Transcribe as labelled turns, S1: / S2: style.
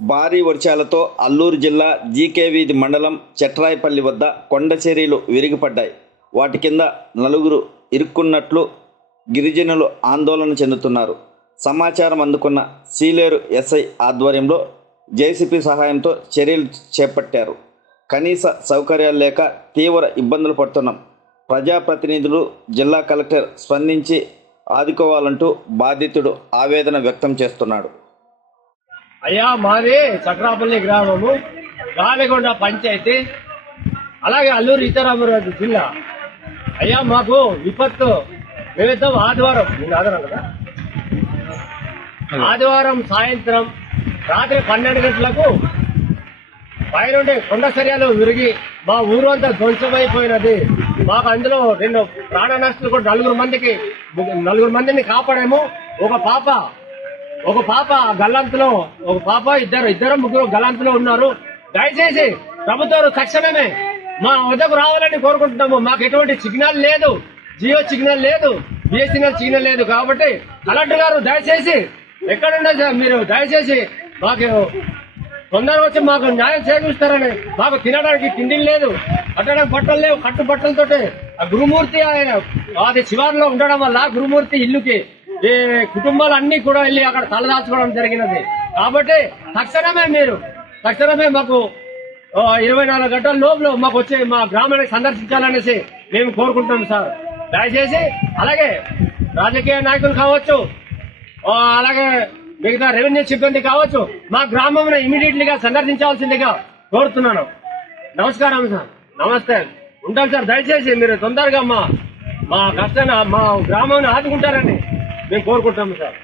S1: భారీ వర్షాలతో అల్లూరు జిల్లా జీకే వీధి మండలం చెట్రాయిపల్లి వద్ద కొండ చర్యలు విరిగిపడ్డాయి. వాటి కింద నలుగురు ఇరుక్కున్నట్లు గిరిజనులు ఆందోళన చెందుతున్నారు. సమాచారం అందుకున్న సీలేరు ఎస్ఐ ఆధ్వర్యంలో జేసీపీ సహాయంతో చర్యలు చేపట్టారు. కనీస సౌకర్యాలు లేక తీవ్ర ఇబ్బందులు పడుతున్నాం. ప్రజాప్రతినిధులు జిల్లా కలెక్టర్ స్పందించి ఆదుకోవాలంటూ బాధితుడు ఆవేదన వ్యక్తం చేస్తున్నాడు.
S2: అయ్యా మాది చక్రాపల్లి గ్రామము గాలిగొండ పంచాయతీ అలాగే అల్లూరు సీతారామరాజు జిల్లా. అయ్యా మాకు విపత్తు నిమిత్తం ఆదివారం నేను ఆదరణ కదా? ఆదివారం సాయంత్రం రాత్రి పన్నెండు గంటలకు పైనుండి కొండ చర్యలు విరిగి మా ఊరు అంతా ధ్వంసమైపోయినది. మాకు అందులో రెండు ప్రాణ నష్టాలు కూడా నలుగురు మందికి నలుగురు మందిని కాపాడాము. ఒక పాప ఒక పాప గల్లంతులో ఒక పాప ఇద్దరు ఇద్దరు ముగ్గురు గల్లంతులో ఉన్నారు. దయచేసి ప్రభుత్వం తక్షణమే మా వద్దకు రావాలని కోరుకుంటున్నాము. మాకు ఎటువంటి సిగ్నల్ లేదు. జియో సిగ్నల్ లేదు. బిఎస్ఎన్ఎల్ సిగ్నల్ లేదు కాబట్టి కలెక్టర్ గారు దయచేసి ఎక్కడున్నా సార్ మీరు దయచేసి మాకు తొందరగా వచ్చి మాకు న్యాయం చేకూరుస్తారని మాకు తినడానికి తిండి లేదు కట్టడానికి బట్టలు లేవు కట్టు బట్టలతోటి ఆ గురుమూర్తి ఆయన అది శివారులో ఉండడం వల్ల గురుమూర్తి ఇల్లుకి ఈ కుటుంబాలు కూడా వెళ్ళి అక్కడ తలదాచుకోవడం జరిగినది. కాబట్టి తక్షణమే మీరు తక్షణమే మాకు ఇరవై నాలుగు గంటల లోపల మాకు వచ్చి మా గ్రామాన్ని సందర్శించాలనేసి మేము కోరుకుంటాం సార్. దయచేసి అలాగే రాజకీయ నాయకులు కావచ్చు అలాగే మిగతా రెవెన్యూ సిబ్బంది కావచ్చు మా గ్రామంలో ఇమీడియట్లీగా సందర్శించాల్సిందిగా కోరుతున్నాను. నమస్కారం సార్. నమస్తే. ఉంటాను సార్. దయచేసి మీరు తొందరగా మా మా కష్టాన్ని మా గ్రామాన్ని ఆదుకుంటారండి. మేము కోరుకుంటాము సార్